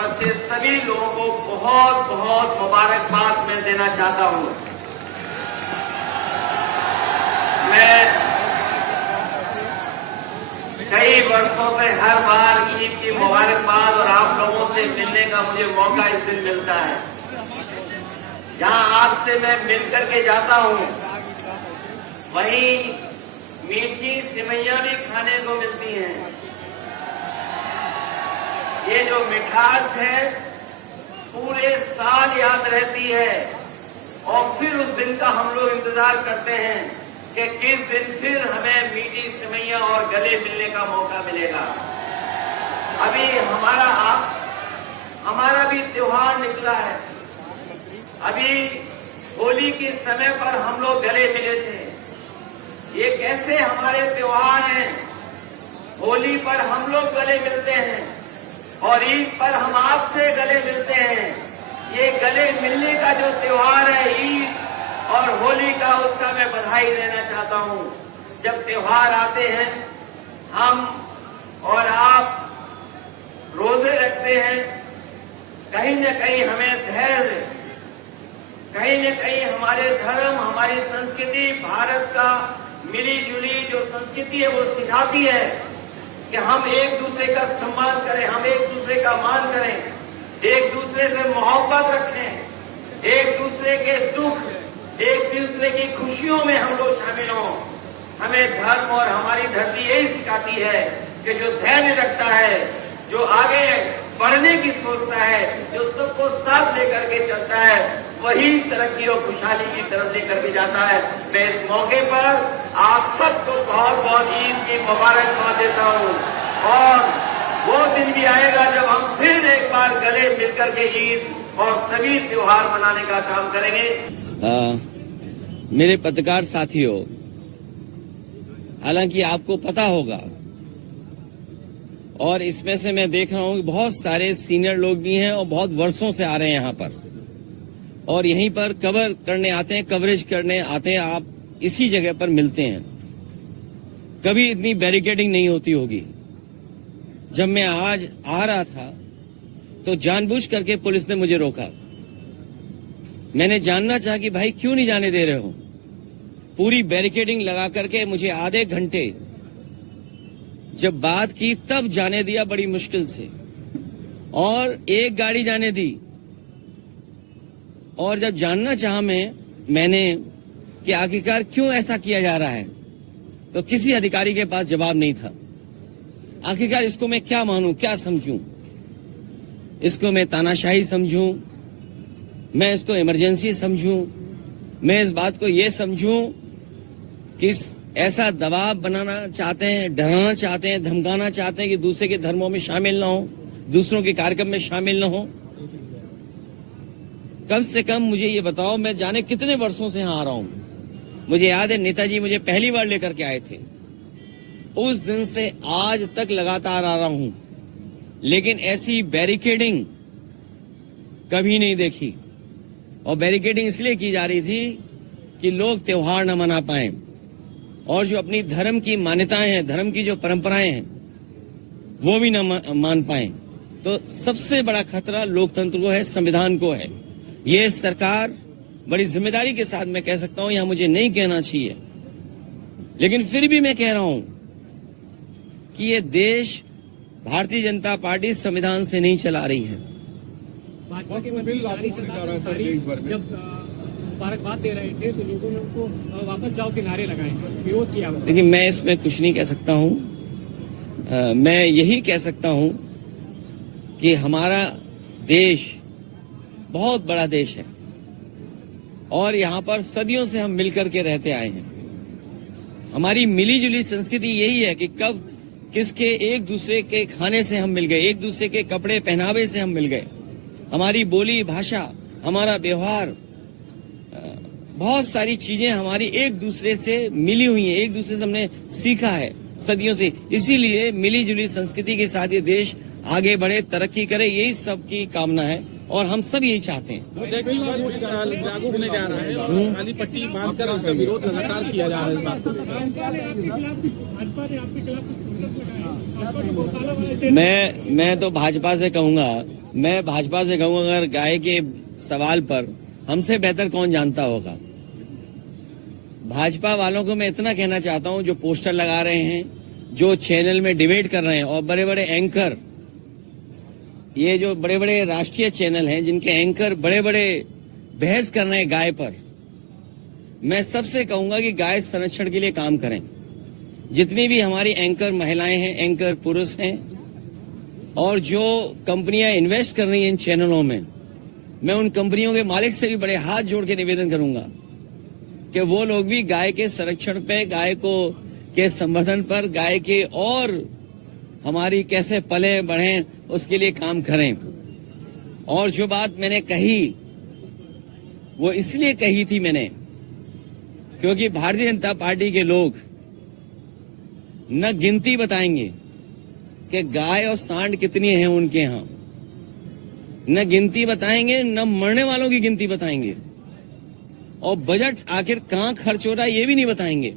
उपस्थित सभी लोगों को बहुत बहुत मुबारकबाद मैं देना चाहता हूं। मैं कई वर्षों से हर बार ईद की मुबारकबाद और आप लोगों से मिलने का मुझे मौका इस दिन मिलता है। जहां आपसे मैं मिलकर के जाता हूं, वहीं मीठी सिवैयां भी खाने को मिलती हैं। ये जो मिठास है पूरे साल याद रहती है और फिर उस दिन का हम लोग इंतजार करते हैं कि किस दिन फिर हमें मीठी सिवैयां और गले मिलने का मौका मिलेगा। अभी हमारा भी त्योहार निकला है। अभी होली के समय पर हम लोग गले मिले थे। ये कैसे हमारे त्योहार हैं? होली पर हम लोग गले मिलते हैं और ईद पर हम आपसे गले मिलते हैं। ये गले मिलने का जो त्योहार है ईद और होली का, उसका मैं बधाई देना चाहता हूं। जब त्योहार आते हैं हम और आप रोजे रखते हैं, कहीं न कहीं हमें धैर्य, कहीं न कहीं हमारे धर्म, हमारी संस्कृति, भारत का मिली जुली जो संस्कृति है वो सिखाती है कि हम एक दूसरे का सम्मान करें, हम एक दूसरे का मान करें, एक दूसरे से मोहब्बत रखें, एक दूसरे के दुख, एक दूसरे की खुशियों में हम लोग शामिल हों। हमें धर्म और हमारी धरती यही सिखाती है कि जो धैर्य रखता है, जो आगे बढ़ने की सोचता है, जो सबको साथ लेकर के चलता है, वही तरक्की और खुशहाली की तरफ लेकर के जाता है। मैं इस मौके पर आप सबको बहुत बहुत ईद की मुबारकबाद देता हूं और वो दिन भी आएगा जब हम फिर एक बार गले मिलकर के ईद और सभी त्योहार मनाने का काम करेंगे। मेरे पत्रकार साथियों, हालांकि आपको पता होगा और इसमें से मैं देख रहा हूं कि बहुत सारे सीनियर लोग भी हैं और बहुत वर्षों से आ रहे हैं यहाँ पर और यहीं पर कवर करने आते हैं, कवरेज करने आते हैं। आप इसी जगह पर मिलते हैं। कभी इतनी बैरिकेडिंग नहीं होती होगी। जब मैं आज आ रहा था तो जानबूझ करके पुलिस ने मुझे रोका। मैंने जानना चाहा कि भाई क्यों नहीं जाने दे रहे हो। पूरी बैरिकेडिंग लगा करके मुझे आधे घंटे जब बात की तब जाने दिया, बड़ी मुश्किल से, और एक गाड़ी जाने दी। और जब जानना चाहा मैंने कि आखिरकार क्यों ऐसा किया जा रहा है, तो किसी अधिकारी के पास जवाब नहीं था। आखिरकार इसको मैं क्या मानूं, क्या समझूं? इसको मैं तानाशाही समझूं, मैं इसको इमरजेंसी समझूं, मैं इस बात को ये समझूं कि ऐसा दबाव बनाना चाहते हैं, डराना चाहते हैं, धमकाना चाहते हैं कि दूसरे के धर्मों में शामिल ना हो, दूसरों के कार्यक्रम में शामिल ना हो। कम से कम मुझे ये बताओ, मैं जाने कितने वर्षों से यहाँ आ रहा हूं। मुझे याद है नेताजी मुझे पहली बार लेकर के आए थे। उस दिन से आज तक लगातार आ रहा हूं, लेकिन ऐसी बैरिकेडिंग कभी नहीं देखी। और बैरिकेडिंग इसलिए की जा रही थी कि लोग त्योहार न मना पाए और जो अपनी धर्म की मान्यताएं हैं, धर्म की जो परंपराएं हैं, वो भी न मान पाए। तो सबसे बड़ा खतरा लोकतंत्र को है, संविधान को है। ये सरकार बड़ी जिम्मेदारी के साथ, मैं कह सकता हूं, यहां मुझे नहीं कहना चाहिए, लेकिन फिर भी मैं कह रहा हूं कि ये देश भारतीय जनता पार्टी संविधान से नहीं चला रही है। जब मुबारकबाद दे रहे थे तो लोगों ने उनको वापस जाओ के नारे लगाए, विरोध किया। देखिए, मैं इसमें कुछ नहीं कह सकता हूं। मैं यही कह सकता हूं कि हमारा देश बहुत बड़ा देश है और यहाँ पर सदियों से हम मिलकर के रहते आए हैं। हमारी मिली जुली संस्कृति यही है कि कब किसके एक दूसरे के खाने से हम मिल गए, एक दूसरे के कपड़े पहनावे से हम मिल गए। हमारी बोली भाषा, हमारा व्यवहार, बहुत सारी चीजें हमारी एक दूसरे से मिली हुई हैं, एक दूसरे से हमने सीखा है सदियों से। इसीलिए मिली जुली संस्कृति के साथ ये देश आगे बढ़े, तरक्की करे, यही सबकी कामना है और हम सब यही चाहते हैं। लागू होने जा रहा है, काली पट्टी बांधकर उसका विरोध लगातार किया जा रहा है। मैं तो भाजपा से कहूंगा मैं भाजपा से कहूँ, अगर गाय के सवाल पर हमसे बेहतर कौन जानता होगा। भाजपा वालों को मैं इतना कहना चाहता हूं, जो पोस्टर लगा रहे हैं, जो चैनल में डिबेट कर रहे हैं, और बड़े बड़े एंकर, ये जो बड़े बड़े राष्ट्रीय चैनल हैं जिनके एंकर बड़े बड़े बहस कर रहे हैं गाय पर, मैं सबसे कहूंगा कि गाय संरक्षण के लिए काम करें। जितनी भी हमारी एंकर महिलाएं हैं, एंकर पुरुष हैं, और जो कंपनियां इन्वेस्ट कर रही हैं इन चैनलों में, मैं उन कंपनियों के मालिक से भी बड़े हाथ जोड़ के निवेदन करूंगा कि वो लोग भी गाय के संरक्षण पे, गाय को के संवर्धन पर, गाय के और हमारी कैसे पले बढ़े उसके लिए काम करें। और जो बात मैंने कही वो इसलिए कही थी मैंने, क्योंकि भारतीय जनता पार्टी के लोग न गिनती बताएंगे कि गाय और सांड कितनी है उनके यहां, न गिनती बताएंगे, न मरने वालों की गिनती बताएंगे, और बजट आखिर कहां खर्च हो रहा है ये भी नहीं बताएंगे।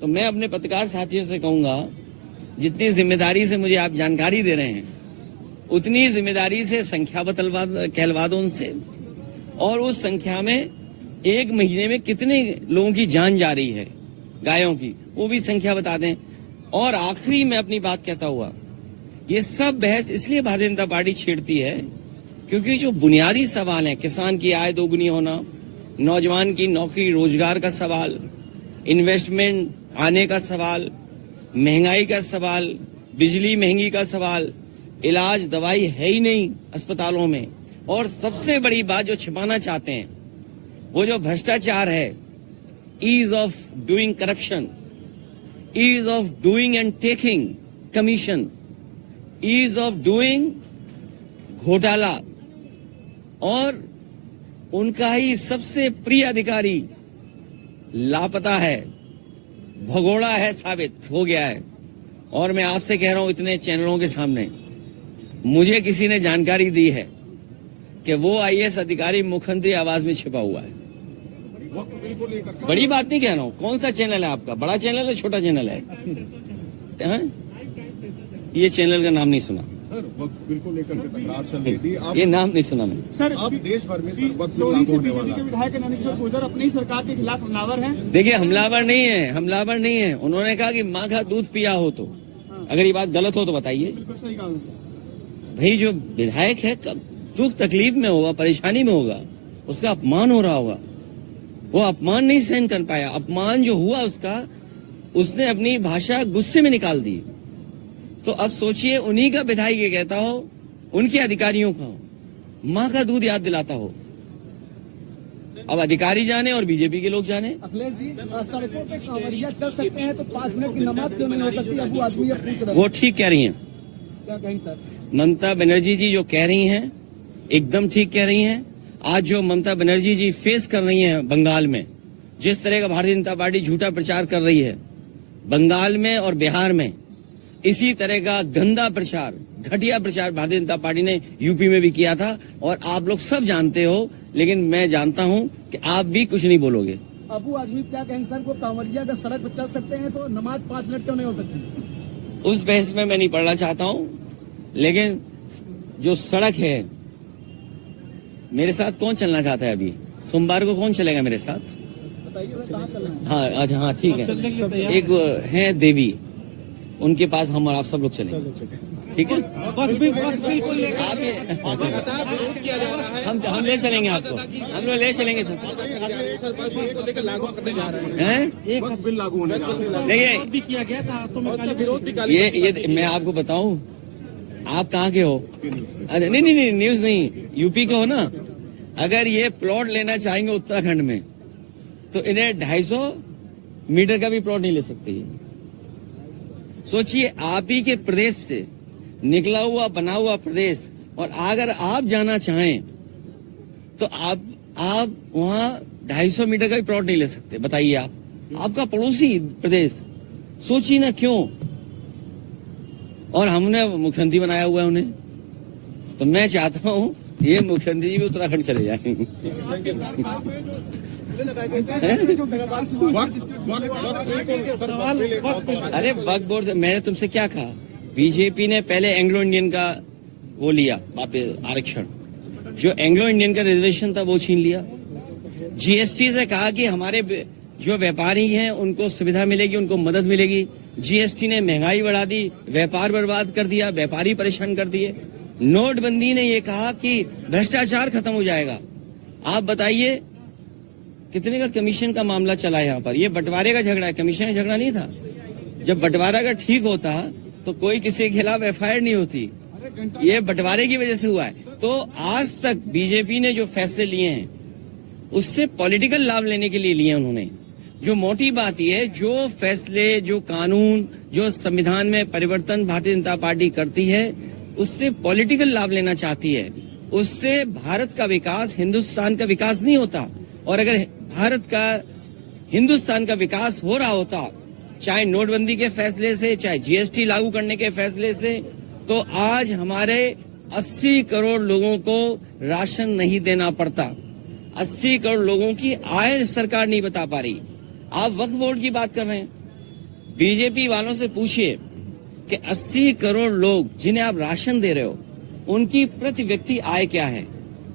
तो मैं अपने पत्रकार साथियों से कहूंगा, जितनी जिम्मेदारी से मुझे आप जानकारी दे रहे हैं, उतनी जिम्मेदारी से संख्या कहलवा दो उनसे, और उस संख्या में एक महीने में कितने लोगों की जान जा रही है गायों की, वो भी संख्या बता दें। और आखिरी में अपनी बात कहता हुआ, ये सब बहस इसलिए भारतीय जनता पार्टी छेड़ती है क्योंकि जो बुनियादी सवाल है, किसान की आय दोगुनी होना, नौजवान की नौकरी रोजगार का सवाल, इन्वेस्टमेंट आने का सवाल, महंगाई का सवाल, बिजली महंगी का सवाल, इलाज दवाई है ही नहीं अस्पतालों में, और सबसे बड़ी बात जो छिपाना चाहते हैं वो जो भ्रष्टाचार है, ease of doing corruption, ease of doing and taking commission, ease of doing घोटाला, और उनका ही सबसे प्रिय अधिकारी लापता है, भगोड़ा है, साबित हो गया है। और मैं आपसे कह रहा हूं इतने चैनलों के सामने, मुझे किसी ने जानकारी दी है कि वो आईएएस अधिकारी मुख्यमंत्री आवास में छिपा हुआ है। बड़ी बात नहीं कह रहा हूं। कौन सा चैनल है आपका, बड़ा चैनल है छोटा चैनल है? ये चैनल का नाम नहीं सुना सर। वक्त बिल्कुल लेकर के तकरार चल रही थी। ये नाम नहीं सुना मैंने। सर अब देश भर में वक्त लागू होने वाला है। विधायक नंदकिशोर गुर्जर अपनी ही सरकार के खिलाफ हमलावर हैं। देखिए, हमलावर नहीं है, हमलावर नहीं है। उन्होंने कहा कि माँ का दूध पिया हो तो, अगर ये बात गलत हो तो बताइए। सही कहा भाई, जो विधायक है कब दुख तकलीफ में होगा, परेशानी में होगा, उसका अपमान हो रहा होगा, वो अपमान नहीं सहन कर पाया। अपमान जो हुआ उसका, उसने अपनी भाषा गुस्से में निकाल दी। तो अब सोचिए, उन्हीं का विधायक ये कहता हो, उनके अधिकारियों का माँ का दूध याद दिलाता हो। अब अधिकारी जाने और बीजेपी के लोग जाने। अखिलेश जी, सड़कों पे कांवरिया चल सकते हैं तो 5 मिनट की नमाज क्यों नहीं हो सकती? अबू आजमी पूछ रहे हैं। वो ठीक कह रही हैं। क्या कहेंगे सर? ममता बनर्जी जी जो कह रही हैं एकदम ठीक कह रही हैं। आज जो ममता बनर्जी जी फेस कर रही हैं बंगाल में, जिस तरह का भारतीय जनता पार्टी झूठा प्रचार कर रही है बंगाल में और बिहार में, इसी तरह का गंदा प्रचार, घटिया प्रचार भारतीय जनता पार्टी ने यूपी में भी किया था, और आप लोग सब जानते हो। लेकिन मैं जानता हूं कि आप भी कुछ नहीं बोलोगे। अबू आजमी क्या कहेंगे सर? वो कांवरिया अगर सड़क पर चल सकते हैं तो नमाज 5 मिनट क्यों नहीं हो सकती? उस बहस में मैं नहीं पढ़ना चाहता हूं, लेकिन जो सड़क है, मेरे साथ कौन चलना चाहता है? अभी सोमवार को कौन चलेगा मेरे साथ? बताइए कहाँ चलना है? हाँ, अच्छा, हाँ, ठीक है। एक है देवी, उनके पास हम और आप सब लोग चलेंगे, ठीक है? हम ले चलेंगे आपको, हम लोग ले चलेंगे सब। एक बिल लागू होने जा रहा है। देखिए, किया गया था तो विरोध भी ये मैं आपको बताऊं, आप कहाँ के हो? अरे नहीं, न्यूज नहीं, यूपी के हो ना। अगर ये प्लॉट लेना चाहेंगे उत्तराखंड में तो इन्हें 250 मीटर का भी प्लॉट नहीं ले सकते। सोचिए, आप ही के प्रदेश से निकला हुआ बना हुआ प्रदेश, और अगर आप जाना चाहें तो आप वहां 250 मीटर का भी प्लॉट नहीं ले सकते। बताइए, आप आपका पड़ोसी प्रदेश, सोचिए ना क्यों। और हमने मुख्यमंत्री बनाया हुआ है उन्हें, तो मैं चाहता हूं ये मुख्यमंत्री जी भी उत्तराखंड चले जाएं। अरे वक्फ बोर्ड, मैंने तुमसे क्या कहा? बीजेपी ने पहले एंग्लो इंडियन का वो लिया वापस आरक्षण, जो एंग्लो इंडियन का रिजर्वेशन था वो छीन लिया। जीएसटी से कहा कि हमारे जो व्यापारी हैं उनको सुविधा मिलेगी, उनको मदद मिलेगी। जीएसटी ने महंगाई बढ़ा दी, व्यापार बर्बाद कर दिया, व्यापारी परेशान कर दिए। नोटबंदी ने ये कहा कि भ्रष्टाचार खत्म हो जाएगा। आप बताइए कितने का कमीशन का मामला चला यहाँ पर? ये बंटवारे का झगड़ा है, कमीशन का झगड़ा नहीं था। जब बंटवारा का ठीक होता तो कोई किसी के खिलाफ एफआईआर नहीं होती, ये बंटवारे की वजह से हुआ है। तो आज तक बीजेपी ने जो फैसले लिए हैं उससे पॉलिटिकल लाभ लेने के लिए लिए उन्होंने। जो मोटी बात यह है, जो फैसले, जो कानून, जो संविधान में परिवर्तन भारतीय जनता पार्टी करती है उससे पॉलिटिकल लाभ लेना चाहती है। उससे भारत का विकास, हिंदुस्तान का विकास नहीं होता। और अगर भारत का, हिंदुस्तान का विकास हो रहा होता, चाहे नोटबंदी के फैसले से, चाहे जीएसटी लागू करने के फैसले से, तो आज हमारे 80 करोड़ लोगों को राशन नहीं देना पड़ता। 80 करोड़ लोगों की आय सरकार नहीं बता पा रही। आप वक्फ बोर्ड की बात कर रहे हैं, बीजेपी वालों से पूछिए कि 80 करोड़ लोग जिन्हें आप राशन दे रहे हो उनकी प्रति व्यक्ति आय क्या है?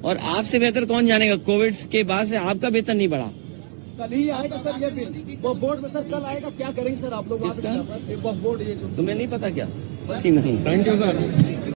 और आपसे बेहतर कौन जानेगा, कोविड के बाद से आपका वेतन नहीं बढ़ा। कल ही आएगा सर ये बिल, वक्फ बोर्ड में सर कल आएगा, क्या करेंगे सर आप लोग? किसका? वक्फ बोर्ड ये जो तुम्हें नहीं पता क्या? नहीं। Thank you sir.